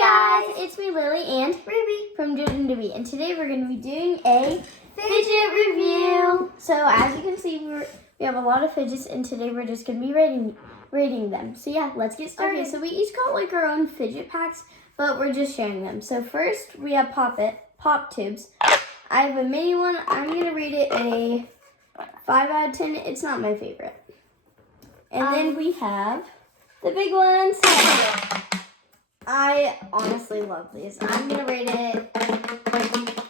guys, it's me Lily and Ruby from Jordan to Be, and today we're going to be doing a fidget review. So as you can see, we have a lot of fidgets, and today we're just going to be rating them. So yeah, let's get started. Okay, so we each got like our own fidget packs, but we're just sharing them. So first we have pop tubes. I have a mini one. I'm going to rate it a 5 out of 10. It's not my favorite. And then we have the big ones. I honestly love these. I'm going to rate it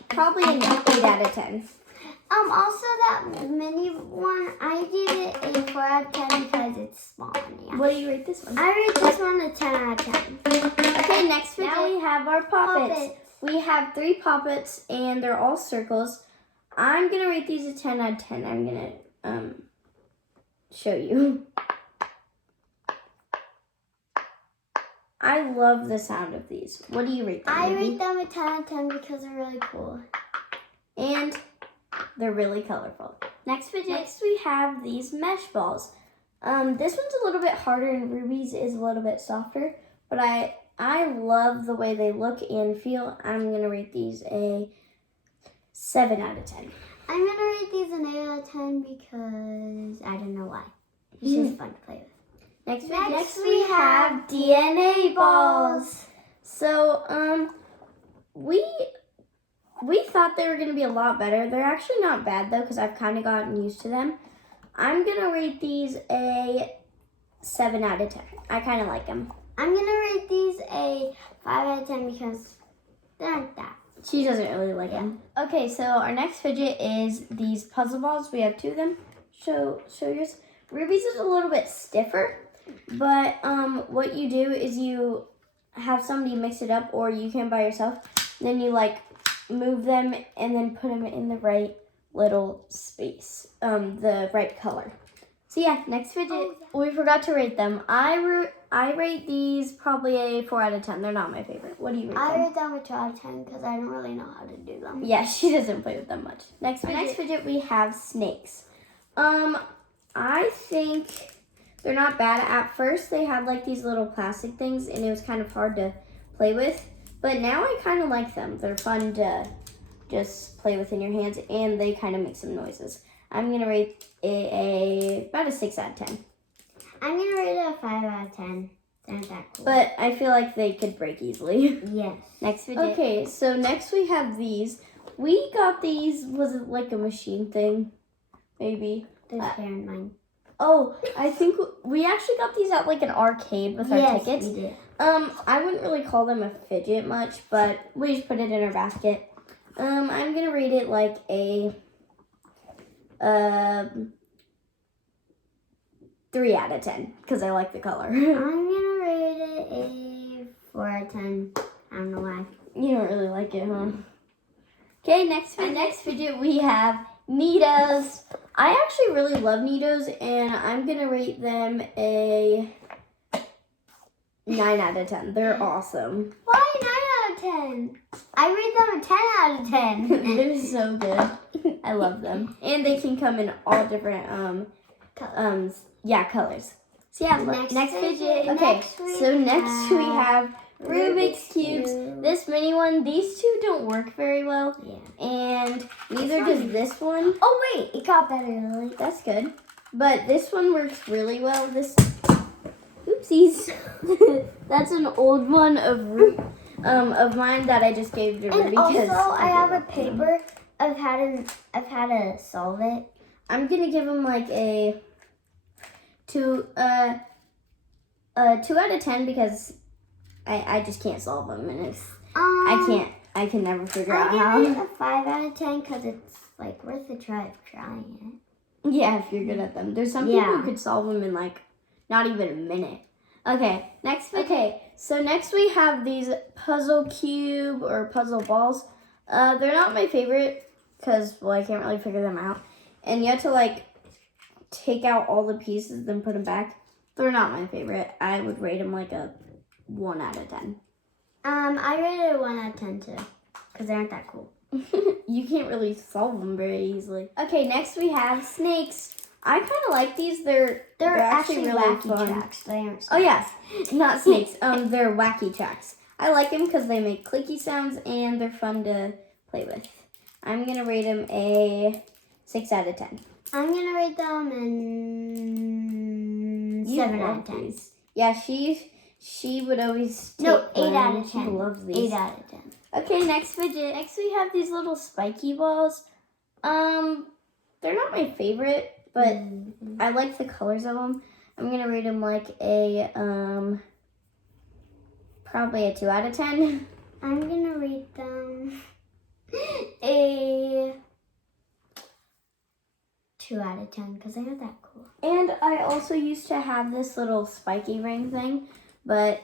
probably an 8 out of 10. Also that mini one, I give it a 4 out of 10 because it's small. Yeah. What do you rate this one? I rate this one a 10 out of 10. Okay, next video we have our poppets. We have 3 poppets and they're all circles. I'm going to rate these a 10 out of 10. I'm going to show you. I love the sound of these. What do you rate them? I rate them a 10 out of 10 because they're really cool. And they're really colorful. Next we have these mesh balls. This one's a little bit harder and Ruby's is a little bit softer, but I love the way they look and feel. I'm going to rate these a 7 out of 10. I'm going to rate these an 8 out of 10 because I don't know why. It's just fun to play with. Next we have DNA balls. So, we thought they were going to be a lot better. They're actually not bad, though, because I've kind of gotten used to them. I'm going to rate these a 7 out of 10. I kind of like them. I'm going to rate these a 5 out of 10 because they aren't that. She doesn't really like them. Okay, so our next fidget is these puzzle balls. We have 2 of them. Show yours. Ruby's is a little bit stiffer, but what you do is you have somebody mix it up, or you can by yourself. Then you like move them and then put them in the right little space, the right color. So yeah, next fidget. Oh, yeah. We forgot to rate them. I rate these probably a 4 out of 10. They're not my favorite. What do you rate them? I rate them a 2 out of 10 because I don't really know how to do them. Yeah, she doesn't play with them much. Next fidget we have snakes. I think they're not bad. At first they had like these little plastic things and it was kind of hard to play with. But now I kind of like them. They're fun to just play with in your hands, and they kind of make some noises. I'm going to rate it about a 6 out of 10. I'm going to rate it a 5 out of 10. They're not that cool. But I feel like they could break easily. Yes. Next video. Okay, so next we have these. We got these, was it like a machine thing? Maybe. There's hair in mine. Oh, I think we actually got these at like an arcade with our tickets. We did. I wouldn't really call them a fidget much, but we just put it in our basket. I'm gonna rate it like a 3 out of 10 because I like the color. I'm gonna rate it a 4 out of 10. I don't know why. You don't really like it, huh? Okay, next fidget we have Neatos. I actually really love Neatos, and I'm gonna rate them a 9 out of 10. They're awesome. Why 9 out of 10? I rate them a 10 out of 10. They're so good. I love them. And they can come in all different colors. So yeah, next fidget. Okay, so next we have Rubik's Cubes. This mini one, these 2 don't work very well. Yeah. And neither does this one. Oh wait, it got better, Lily. That's good. But this one works really well. Oopsies. That's an old one of mine that I just gave to Ruby. And also, I have a paper of how to solve it. I'm gonna give them like a 2 out of 10 because I just can't solve them, and I can never figure out how. I give it a 5 out of 10 because it's like worth a try of trying it. Yeah, if you're good at them. There's some people who could solve them in like not even a minute. Okay, so next we have these puzzle cube or puzzle balls. They're not my favorite because, well, I can't really figure them out. And you have to like take out all the pieces then put them back. They're not my favorite. I would rate them like a 1 out of 10. I rated a 1 out of 10 too because they aren't that cool. You can't really solve them very easily. Okay, next we have snakes. I kind of like these. They're actually really wacky fun. tracks. They aren't snakes. Oh yes, not snakes. They're wacky tracks. I like them because they make clicky sounds and they're fun to play with. I'm going to rate them a 6 out of 10. I'm going to rate them in 7 out of 10. These. Yeah, she would always take 8 out of 10. She loves these. 8 out of 10. Okay, next fidget. Next we have these little spiky balls. They're not my favorite, but I like the colors of them. I'm gonna rate them like a probably a 2 out of 10. I'm gonna rate them a 2 out of 10 because they're not that cool. And I also used to have this little spiky ring thing, but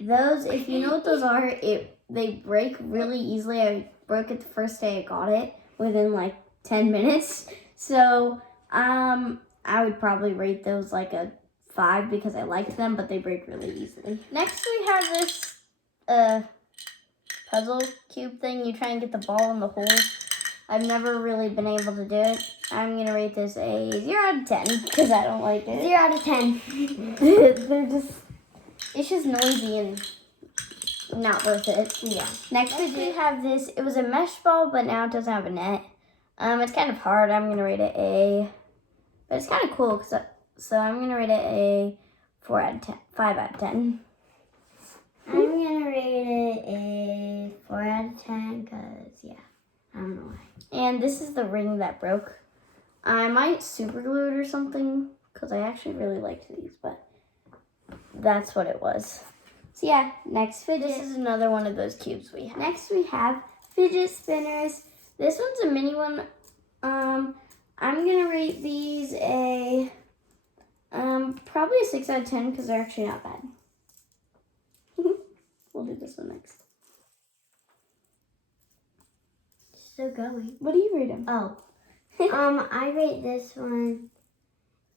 those, if you know what those are, they break really easily. I broke it the first day I got it within like 10 minutes. So I would probably rate those like a 5 because I liked them, but they break really easily. Next we have this puzzle cube thing. You try and get the ball in the hole. I've never really been able to do it. I'm going to rate this a 0 out of 10 because I don't like it. 0 out of 10. It's just noisy and not worth it. Yeah. Next we have this. It was a mesh ball, but now it doesn't have a net. It's kind of hard. I'm going to rate it a, but it's kind of cool. So I'm going to rate it a 4 out of 10, 5 out of 10. I'm going to rate it a 4 out of 10 because, yeah, I don't know why. And this is the ring that broke. I might super glue it or something because I actually really liked these, but that's what it was. So yeah, next fidget. This is another one of those cubes we have. Next we have fidget spinners. This one's a mini one. I'm gonna rate these a probably a 6 out of 10 because they're actually not bad. We'll do this one next. Still going. What do you rate them? Oh. I rate this one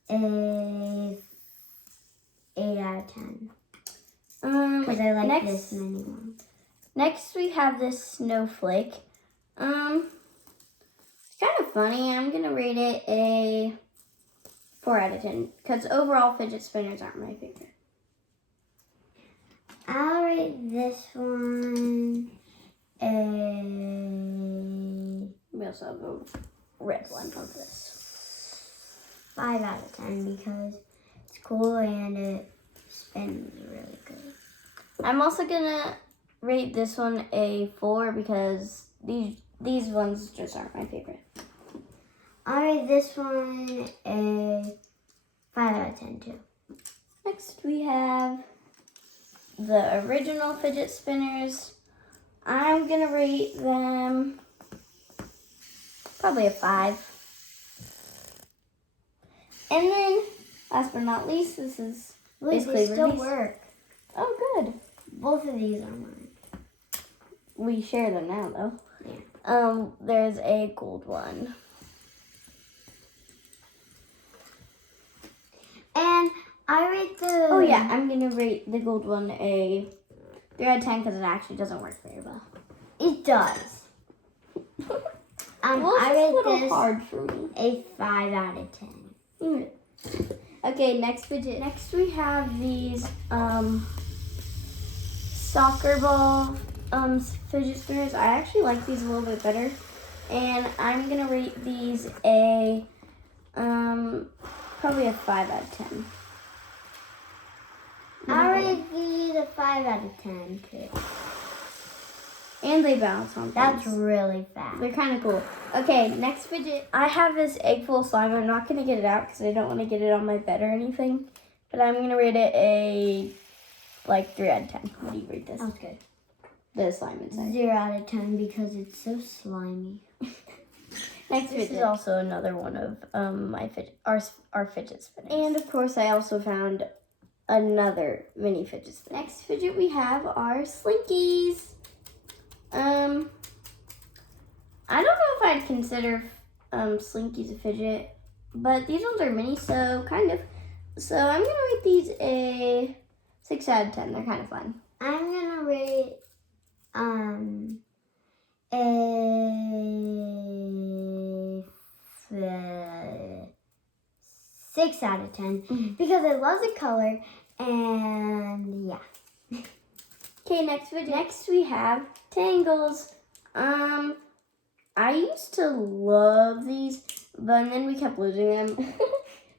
a 8 out of 10. Because I like this mini one. Next we have this snowflake. It's kind of funny. I'm gonna rate it a 4 out of 10 because overall fidget spinners aren't my favorite. I'll rate this one a. We also have a red one of this. 5 out of 10 because it's cool and it spins really good. I'm also gonna rate this one a 4 because these ones just aren't my favorite. I'll rate this one a 5 out of 10 too. Next we have the original fidget spinners. I'm gonna rate them probably a 5. And then, last but not least, this is basically they still released. work. Oh, good. Both of these are mine. We share them now, though. Yeah. There's a gold one. And I rate the. Oh yeah, I'm gonna rate the gold one a 3 out of 10 because it actually doesn't work very well. It does. Well, I it's a rate little this hard for me. a 5 out of 10. Okay, next fidget. Next we have these soccer ball fidget spinners. I actually like these a little bit better, and I'm gonna rate these a probably a 5 out of 10. I rate these a 5 out of 10 too. And they bounce on things. That's really fast. They're kind of cool. Okay, next fidget. I have this egg full of slime. I'm not going to get it out because I don't want to get it on my bed or anything. But I'm going to rate it a, 3 out of 10. What do you rate this? Sounds good. The slime inside. 0 out of 10 because it's so slimy. Next fidget. This is also another one of our fidget spinners. And of course, I also found another mini fidget spinner. Next fidget we have are Slinkies. I don't know if I'd consider Slinkies a fidget, but these ones are mini, so kind of. So I'm gonna rate these a 6 out of 10. They're kind of fun. I'm gonna rate a 6 out of 10 because I love the color and yeah. Okay, next video. Next we have Tangles. I used to love these, but then we kept losing them.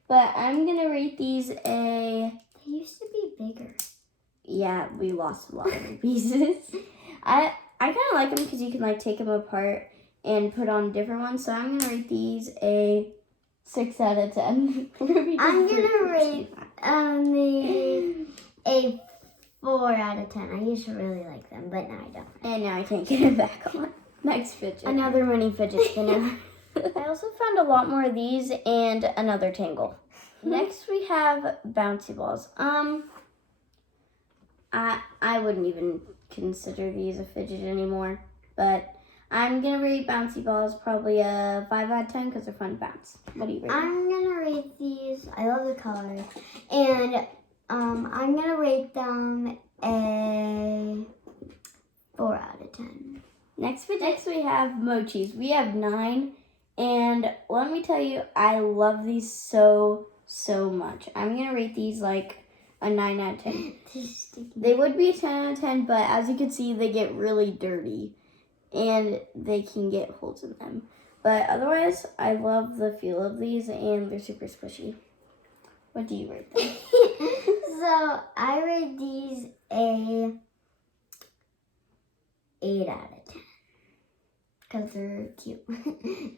But I'm gonna rate these a. They used to be bigger. Yeah, we lost a lot of pieces. I kind of like them because you can like take them apart and put on different ones. So I'm gonna rate these a 6 out of 10. I'm gonna rate these a 4 out of 10. I used to really like them, but now I don't. And now I can't get it back on. Next fidget. Another mini fidget spinner. I also found a lot more of these and another Tangle. Next we have bouncy balls. I wouldn't even consider these a fidget anymore, but I'm gonna rate bouncy balls probably a 5 out of 10 because they're fun to bounce. What do you rate? I'm gonna rate these. I love the colors, and I'm gonna rate them a 4 out of 10. Next we have mochis. We have 9, and let me tell you, I love these so much. I'm gonna rate these like a 9 out of 10. They would be a 10 out of 10, but as you can see, they get really dirty, and they can get holes in them. But otherwise, I love the feel of these, and they're super squishy. What do you rate them? So I rate these a 8 out of 10 because they're cute.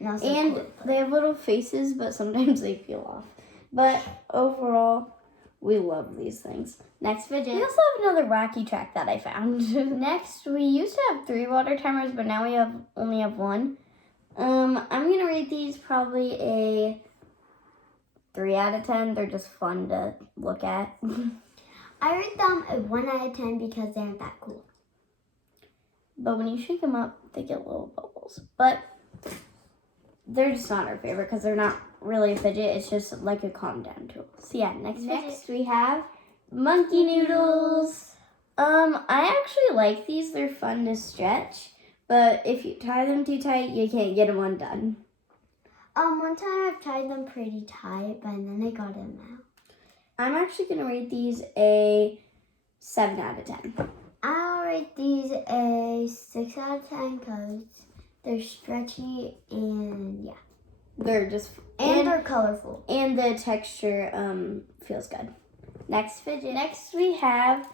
And they have little faces, but sometimes they peel off. But overall, we love these things. Next fidget. We also have another wacky track that I found. Next, we used to have 3 water timers, but now we only have 1. I'm gonna rate these probably a 3 out of 10. They're just fun to look at. I rate them a 1 out of 10 because they aren't that cool. But when you shake them up, they get little bubbles. But they're just not our favorite because they're not really a fidget. It's just like a calm down tool. So yeah, next we have monkey noodles. I actually like these. They're fun to stretch. But if you tie them too tight, you can't get them undone. One time I've tied them pretty tight, but then I got them out. I'm actually going to rate these a 7 out of 10. I'll rate these a 6 out of 10 because they're stretchy and yeah. They're just... And they're colorful. And the texture feels good. Next fidget. Next we have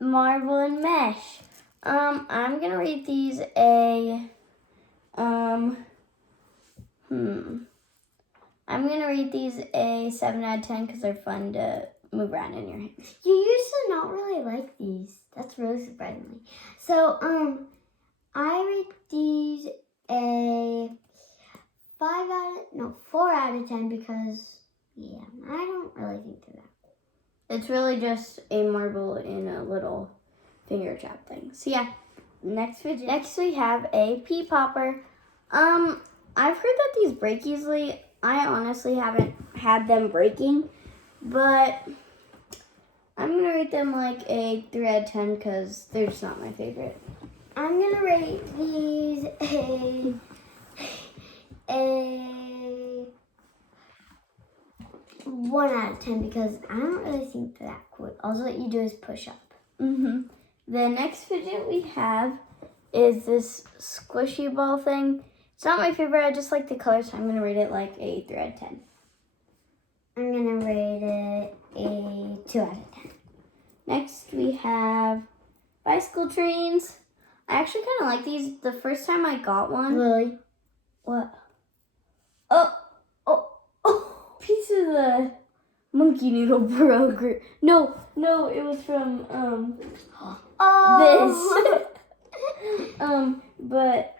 marble and mesh. I'm going to rate these a... I'm going to rate these a 7 out of 10 because they're fun to move around in your hands. You used to not really like these. That's really surprising. So, I rate these a 4 out of 10 because, yeah, I don't really think they're that cool. It's really just a marble in a little finger trap thing. So yeah, next fidget. Next we have a pea popper. I've heard that these break easily. I honestly haven't had them breaking, but I'm going to rate them like a 3 out of 10 because they're just not my favorite. I'm going to rate these a 1 out of 10 because I don't really think they're that cool. All that you do is push up. The next fidget we have is this squishy ball thing. It's not my favorite. I just like the color, so I'm going to rate it like a 3 out of 10. I'm going to rate it a 2 out of 10. Next, we have bicycle trains. I actually kind of like these. The first time I got one. Really? What? Oh, piece of the monkey noodle broke. No, it was from, this. But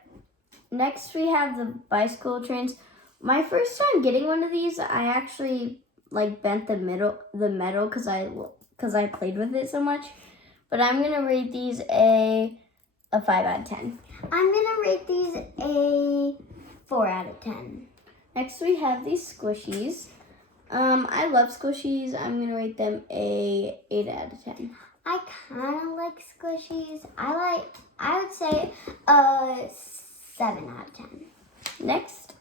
next we have the bicycle trains. My first time getting one of these, I actually like bent the metal because I played with it so much. But I'm gonna rate these a 5 out of 10. I'm gonna rate these a 4 out of 10. Next we have these squishies. I love squishies. I'm gonna rate them a 8 out of 10. I kind of like squishies. I would say a 7 out of 10. Next,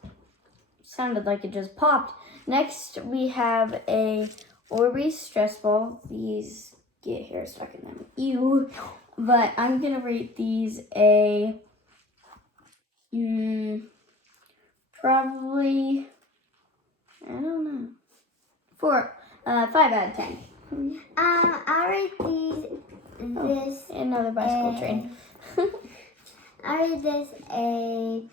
sounded like it just popped. Next, we have a Orbeez stress ball. These get hair stuck in them. Ew. but I'm gonna rate these a probably, I don't know, 5 out of 10. I'll rate this Another bicycle train. I rate this a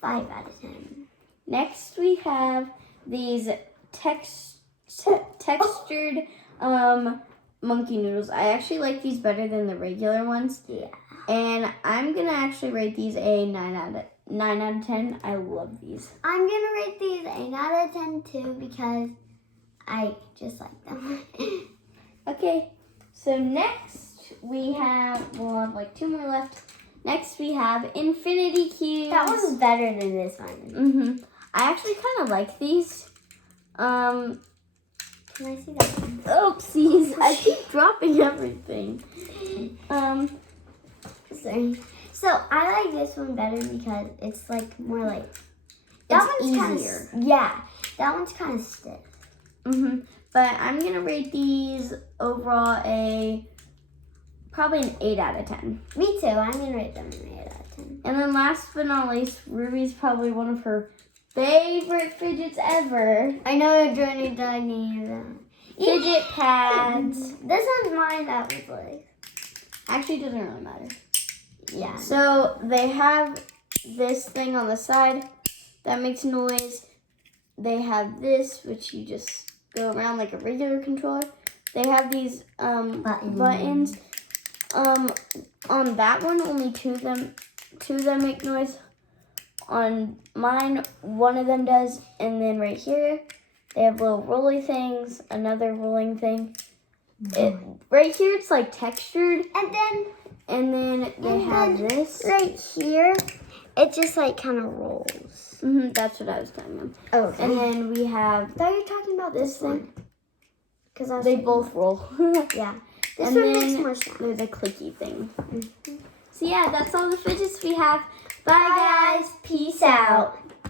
5 out of 10. Next we have these textured monkey noodles. I actually like these better than the regular ones. Yeah. And I'm gonna actually rate these a 9 out of 10. I love these. I'm gonna rate these a 9 out of 10 too because I just like them. Okay, so next we'll have like 2 more left. Next we have infinity cubes. That one's better than this one. I actually kind of like these. Can I see that one? Oopsies! I keep dropping everything. Sorry. So I like this one better because it's like more like It's one's easier. Yeah, that one's kind of stiff. But I'm gonna rate these overall probably an 8 out of 10. Me too. I'm gonna rate them an 8 out of 10. And then last but not least, Ruby's probably one of her favorite fidgets ever. I know Journey doesn't need them. Fidget pads. This one's mine. That was like. Actually, it doesn't really matter. Yeah. So they have this thing on the side that makes noise. They have this, which you just go around like a regular controller. They have these buttons. On that one, only two of them make noise. On mine, one of them does, and then right here, they have little rolly things, another rolling thing. Right here, it's like textured, and then they have this right here. It just like kind of rolls. That's what I was talking about. Okay. And then we have I thought you were talking about this thing. Because They both roll. Yeah. This And one then makes more sound. there's a clicky thing. So yeah, that's all the fidgets we have. Bye guys. Peace out.